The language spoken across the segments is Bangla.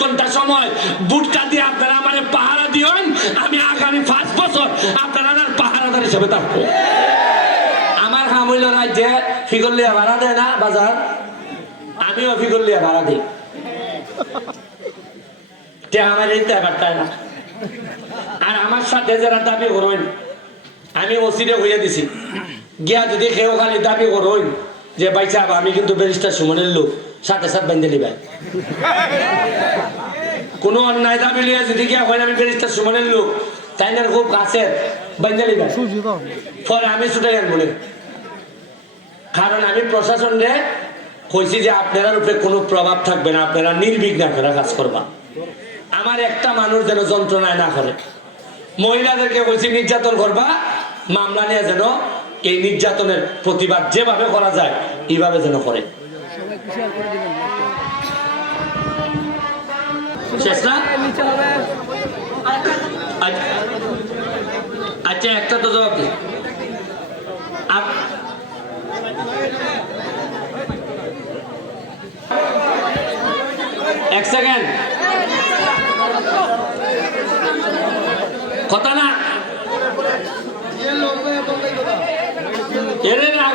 ঘন্টা সময় বুটকা দিয়ে আপনারা আমার পাহারা দিবেন, আমি আগামী 5 বছর আপনারা পাহারাদার হিসেবে থাকবো। আমার কাম হইল না যে ফিগরলিয়া ভাড়া দেয় না বাজার, আমিও ফিগরলিয়া ভাড়া দিই, আমার এই ব্যাপারটাই না। আর আমার সাথে যারা দাবি করবেন আমি ওসিরে হইয়া দিছি, গিয়া যদি কেউ খালি দাবি করবেন যে ভাই সাহেব আমি কিন্তু ব্যারিস্টার সুমনের লোক, সাথে সাথে বেঁধে নিবেন। কোনো অন্যায় দাবি লিয়া যদি গিয়া হয় আমি ব্যারিস্টার সুমনের লোক, তাই না খুব কাছের বেঁধে নিবেন, পরে আমি ছুটে গেল বলে। কারণ আমি প্রশাসনে কইছি যে আপনার উপরে কোনো প্রভাব থাকবে না, আপনারা নির্বিঘ্ন আপনারা কাজ করবা, আমার একটা মানুষ যেন যন্ত্রণায় না করে। মহিলাদেরকে কইছি নির্যাতন করবা, মামলা নিয়ে যেন এই নির্যাতনের প্রতিবাদ যেভাবে করা যায় এইভাবে যেন করে। আচ্ছা একটা তো জবাব দিই, এক সেকেন্ড কথা না এরে না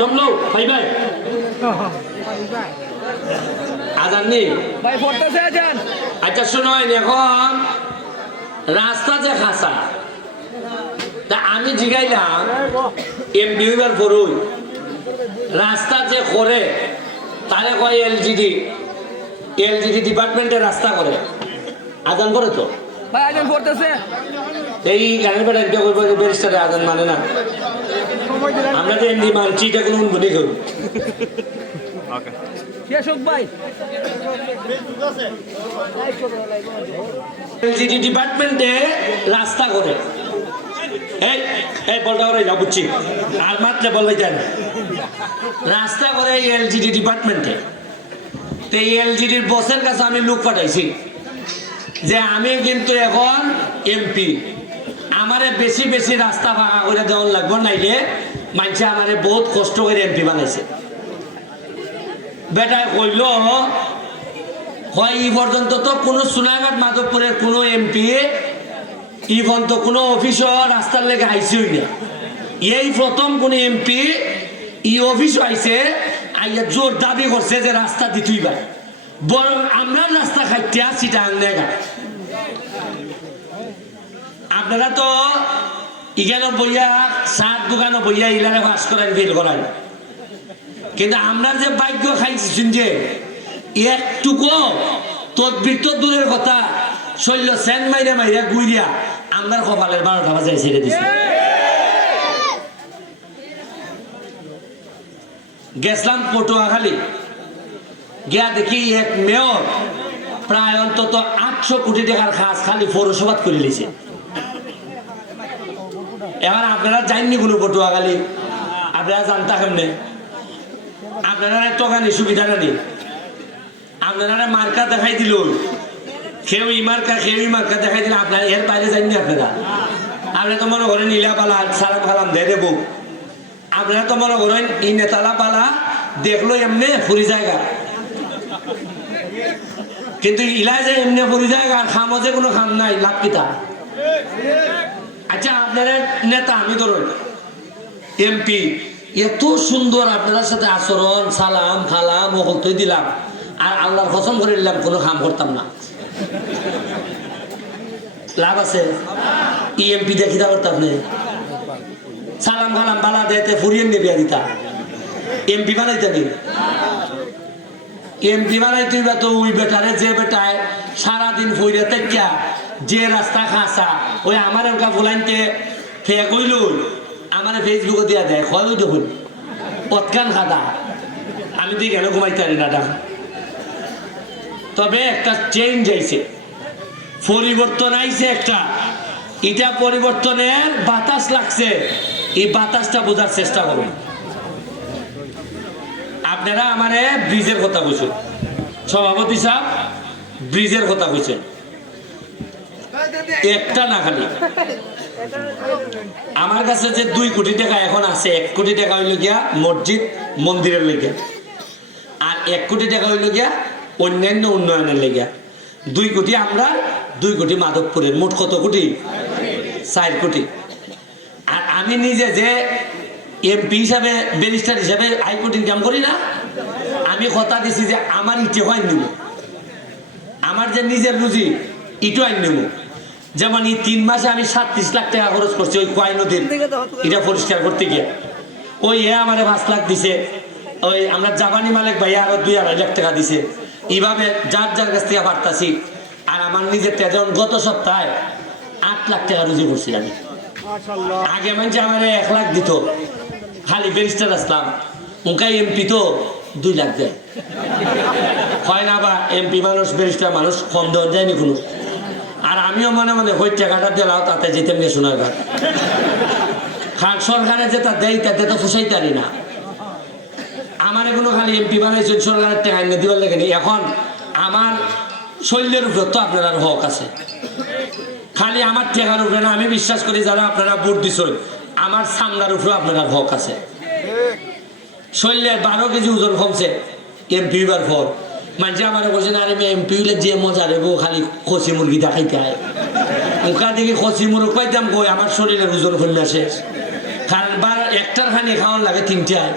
দমলো ভাই ভাই আজান নেই ভাই পড়তেছে আজান। আচ্ছা শোনো এখন রাস্তা যে খাসা, তা আমি জিগাইলাম এমপি হইবার পরই রাস্তা যে করে তারে কয় এলজিডি ডিপার্টমেন্টের রাস্তা করে, আজান করে তো ভাই আজান করতেছে এই গানের বেটা এটা করবো ব্যারিস্টারে আজান মানে না, আমরা তো এমনি মানছি এটা কোনো উন্নতি করব। এলজিডি ডিপার্টমেন্টে রাস্তা করে, এই বলটা করে না বুঝছি আর মাত্রে বলবে কেন রাস্তা করে এলজিডি ডিপার্টমেন্টে। তো এই এলজিডির বসের কাছে আমি লোক পাঠাইছি যে আমি কিন্তু এখন এমপি, আমারে বেশি বেশি রাস্তা ফাঁকা করে দেওয়ার লাগবে, নাইলে মানুষে আমারে বহুত কষ্ট করে এমপি বানাইছে। বেটা কইল হয় এই পর্যন্ত তো কোনো সোনাঘাট মাধবপুরের কোনো এমপি ই পর্যন্ত কোনো অফিসও রাস্তার লেগে আইসই না, এই প্রথম কোন এমপি ই অফিসও আইসে আইয়া জোর দাবি করছে যে রাস্তা দিতেই পারে, বরং আমরা রাস্তা খাইতে আসছি টাঙ্গা। আপনারা তো ইগানো বইয়া সাত দোকানো বইয়া ইলারে ফাঁস করাই ফেল করাই, কিন্তু আমরা যে ভাগ্য খাইছি যে একটুকু তদবির তো দূরের কথা শৈল্য সেন মাইরা মাইরা গুইরিয়া আমরা কপালের 12টা বাজে ছেড়ে দিছি। গেছিলাম পটুয়াখালী, গিয়া দেখি এক মেয়র প্রায় অন্তত 800 কোটি টাকার কাজ খালি পৌরসভাত করে লিছে। এবার আপনারা যাননি কোনো পটুয়াখালী, আপনারা জানতা কেমনে, আপনারা টকানি সুবিধা নেই, আপনারা মার্কা দেখাই দিল, কেউ ই মার্কা দেখাই দিল, আপনারা এর বাইরে যাননি। আপনারা তো মনে করেন নীলা পালা সালাম খালাম দিয়ে দেবো, আপনারা তো মনে করেন ই নেতালা পালা দেখলো এমনি ফুরি জায়গা, কিন্তু ইলাই যে এমনি ফুরি জায়গা খামো যে কোনো খাম নাই, লাভ কিতা। আচ্ছা আপনারা নেতা আমি ধরুন এমপি, এত সুন্দর আপনার সাথে আচরণ সালাম খালাম ওকল তুই দিলাম, আর আল্লাহর কসম করে দিলাম কোনো কাম করতাম না, লাভ আছে? এমপি দেখিতা করতাম না, সালাম খালাম বালা দেতে ফুরিয়ে নেবে দিতা, এমপি বানাইতে দিন। এমপি বানাইতে তো ওই বেটারে যে বেটায় সারাদিন ফুইরে তেকিয়া যে রাস্তা খাসা ওই আমার ওটা বলাইতে ফেক হইল আমার ফেসবুকে দিয়া দেয় হয় ওই দেখুন পৎকান খাদা, আমি তো কেন ঘুমাইতে পারি না। তবে একটা চেঞ্জ আইছে, পরিবর্তন আইছে একটা, এটা পরিবর্তনের বাতাস লাগছে, এই বাতাসটা বোঝার চেষ্টা করুন। আপনারা আমার ব্রিজের কথা বলছেন, সভাপতি সাহেব ব্রিজের কথা বলছেন, একটা না খালি আমার কাছে যে 2 কোটি টাকা এখন আছে, 1 কোটি টাকা হইল গিয়া মসজিদ মন্দিরের লেগে, আর 1 কোটি টাকা হইল গিয়া অন্যান্য উন্নয়নের লেগে 2 কোটি আমরা 2 কোটি মাধবপুরের, মোট কত কোটি? 4 কোটি। আর আমি নিজে যে এমপি হিসাবে ব্যারিস্টার হিসাবে হাইকোর্ট ইনকাম করি না, আমি কথা দিছি যে আমার ইটে হয় নিব, আমার যে নিজের রুজি ইটু আইন নেব। যেমন এই 3 মাসে আমি 37 লাখ টাকা খরচ করছি ওই কোয়াই নদীর এটা পরিষ্কার করতে গিয়ে। ওই আমারে 5 লাখ দিছে, ওই আমরা জাপানি মালিক ভাই আরো 2-2.5 লাখ টাকা দিছে। এইভাবে যার যার কাছ থেকে পারতাছি। আর আমার নিজের যেমন গত সপ্তাহে 8 লাখ টাকা রুজি করছি আমি। আগে মানে আমার 1 লাখ দিত, খালি ব্যারিস্টার আসলাম, উনকাই এমপি তো 2 লাখ দেয়। হয় না বা এমপি মানুষ ব্যারিস্টার মানুষ কম দেওয়া যায়নি কোনো। আর আমিও মনে মনে ওই টাকাটা দিলাও তাতে যেতাম গিয়ে শোনার ঘাট। কারণ সরকারে যেটা দেয় তাতে তো ফুসাইতারি না। আমার এখনো খালি এমপি বানাইছেন সরকারের টাকা এনে দিবার লাগেনি। এখন আমার শৈলের উপর তো আপনার হক আছে, খালি আমার টাকার উপরে না। আমি বিশ্বাস করি যারা আপনারা ভোট দিচ্ছেন আমার সামনার উপরে আপনার হক আছে। শৈলের 12 কেজি ওজন কমছে এমপি হইবার পর। মানুষ আমার বলছেন আরে এমপি হইলে যে মজা রেব খালি খসি মুরগি দেখাইতে হয়। ওকা দেখি খসি মুরগ পাইতাম কই আমার শরীরের ওজন কমে আসে। কারণ 12 একটার খানি খাওয়ার লাগে 3টায়।